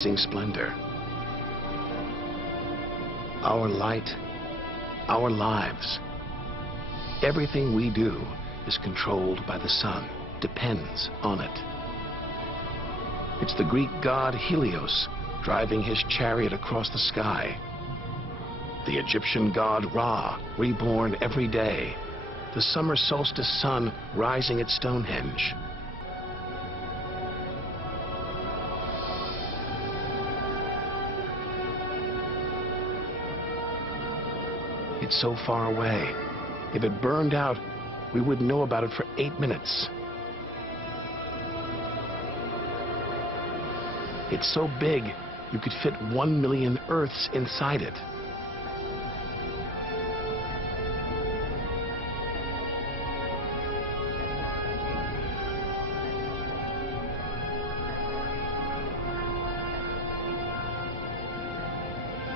splendor. Our light, our lives, everything we do is controlled by the sun, depends on it. It's the Greek god Helios driving his chariot across the sky. The Egyptian god Ra, reborn every day. The summer solstice sun rising at Stonehenge. It's so far away. If it burned out, we wouldn't know about it for 8 minutes. It's so big, you could fit 1 million Earths inside it.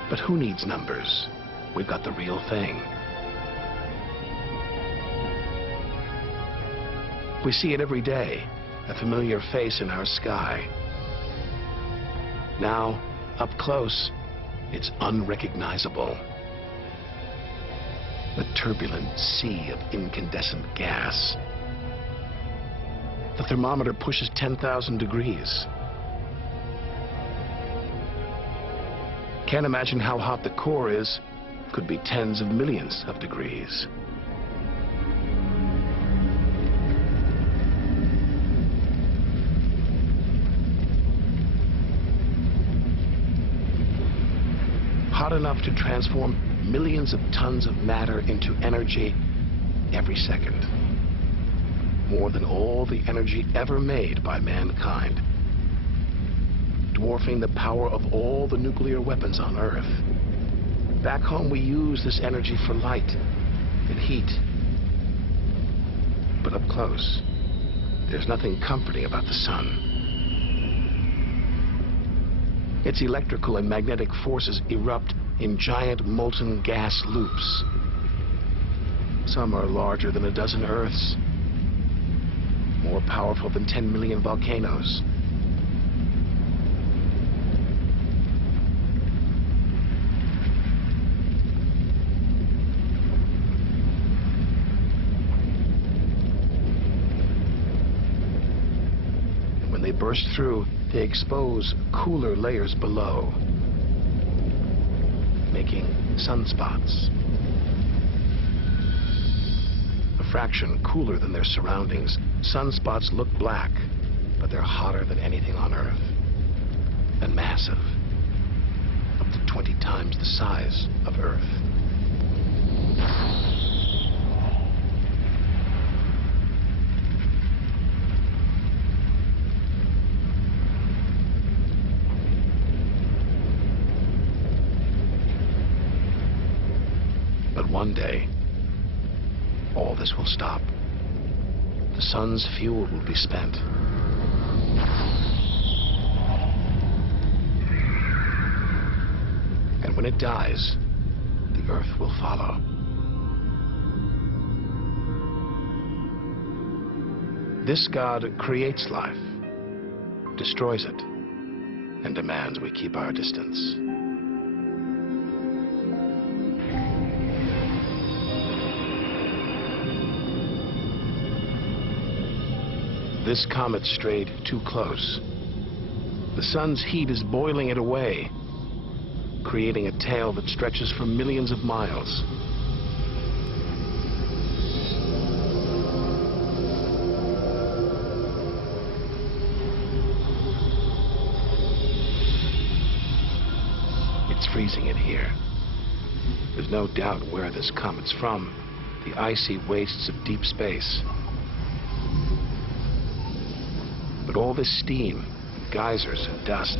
But who needs numbers? We've got the real thing. We see it every day, a familiar face in our sky. Now, up close, it's unrecognizable. A turbulent sea of incandescent gas. The thermometer pushes 10,000 degrees. Can't imagine how hot the core is. Could be tens of millions of degrees. Hot enough to transform millions of tons of matter into energy every second. More than all the energy ever made by mankind. Dwarfing the power of all the nuclear weapons on Earth. Back home, we use this energy for light and heat. But up close, there's nothing comforting about the sun. Its electrical and magnetic forces erupt in giant molten gas loops. Some are larger than a dozen Earths, more powerful than 10 million volcanoes. When they burst through, they expose cooler layers below, making sunspots. A fraction cooler than their surroundings, sunspots look black, but they're hotter than anything on Earth. And massive, up to 20 times the size of Earth. But one day, all this will stop. The sun's fuel will be spent. And when it dies, the Earth will follow. This God creates life, destroys it, and demands we keep our distance. This comet strayed too close. The sun's heat is boiling it away, creating a tail that stretches for millions of miles. It's freezing in here. There's no doubt where this comet's from, the icy wastes of deep space. But all this steam, geysers and dust,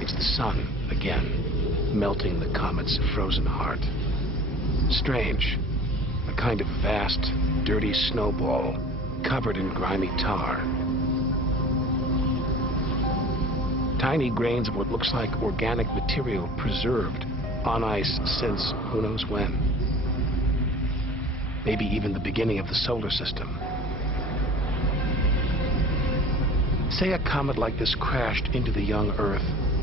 it's the sun again, melting the comet's frozen heart. Strange, a kind of vast, dirty snowball, covered in grimy tar. Tiny grains of what looks like organic material preserved on ice since who knows when. Maybe even the beginning of the solar system. Say a comet like this crashed into the young Earth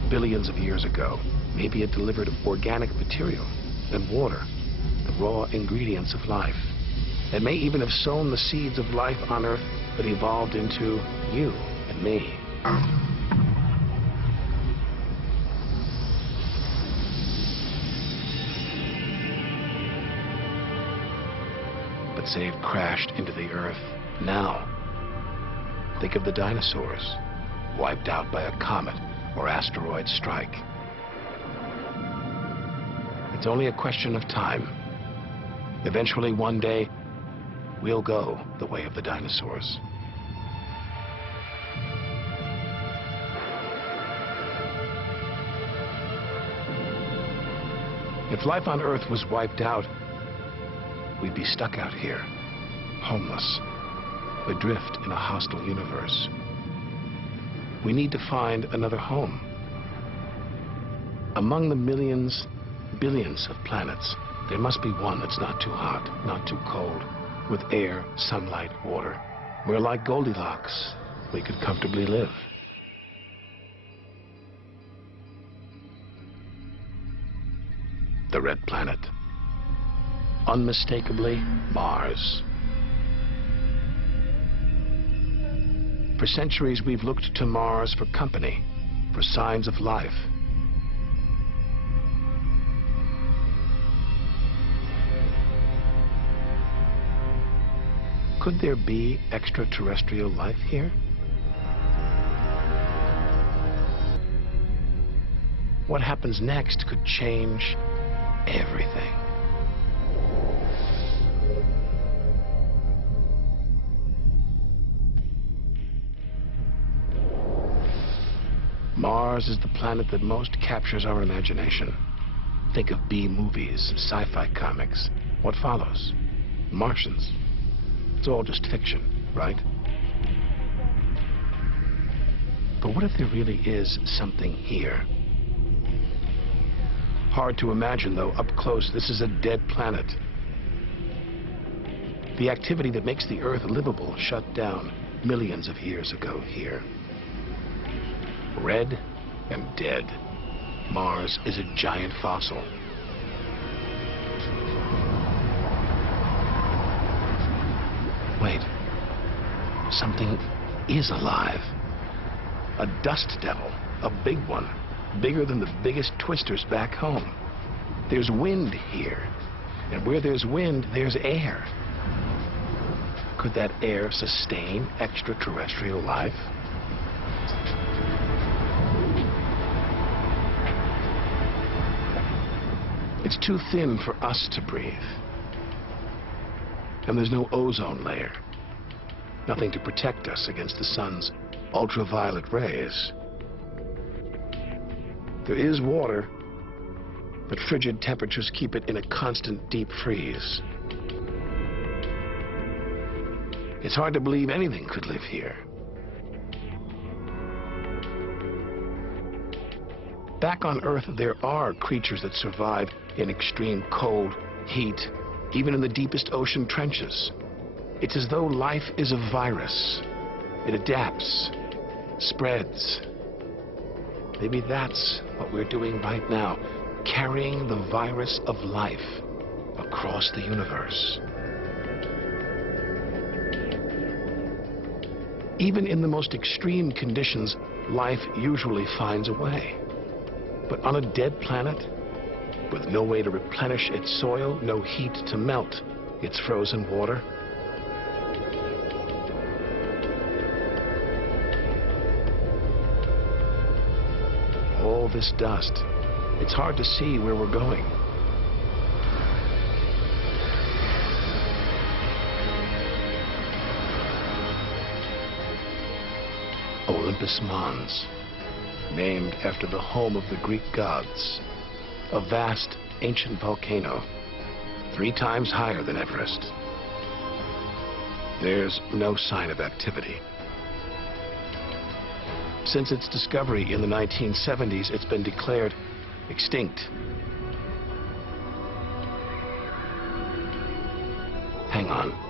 billions of years ago. Maybe it delivered organic material and water, the raw ingredients of life. It may even have sown the seeds of life on Earth that evolved into you and me. But say it crashed into the Earth now. Think of the dinosaurs, wiped out by a comet or asteroid strike. It's only a question of time. Eventually, one day, we'll go the way of the dinosaurs. If life on Earth was wiped out, we'd be stuck out here, homeless, adrift in a hostile universe. We need to find another home. Among the millions, billions of planets, there must be one that's not too hot, not too cold, with air, sunlight, water. Where, like Goldilocks, we could comfortably live. The red planet. Unmistakably, Mars. For centuries, we've looked to Mars for company, for signs of life. Could there be extraterrestrial life here? What happens next could change everything. Mars is the planet that most captures our imagination. Think of B-movies, sci-fi comics. What follows? Martians. It's all just fiction, right? But what if there really is something here? Hard to imagine, though, up close. This is a dead planet. The activity that makes the Earth livable shut down millions of years ago here. Red and dead. Mars is a giant fossil. Wait. Something is alive. A dust devil. A big one. Bigger than the biggest twisters back home. There's wind here. And where there's wind, there's air. Could that air sustain extraterrestrial life? It's too thin for us to breathe. And there's no ozone layer. Nothing to protect us against the sun's ultraviolet rays. There is water, but frigid temperatures keep it in a constant deep freeze. It's hard to believe anything could live here. Back on Earth, there are creatures that survive in extreme cold, heat, even in the deepest ocean trenches. It's as though life is a virus. It adapts, spreads. Maybe that's what we're doing right now, carrying the virus of life across the universe. Even in the most extreme conditions, life usually finds a way. But on a dead planet, with no way to replenish its soil, no heat to melt its frozen water, all this dust, it's hard to see where we're going. Olympus Mons, named after the home of the Greek gods, a vast ancient volcano, 3 times higher than Everest. There's no sign of activity. Since its discovery in the 1970s, it's been declared extinct. Hang on.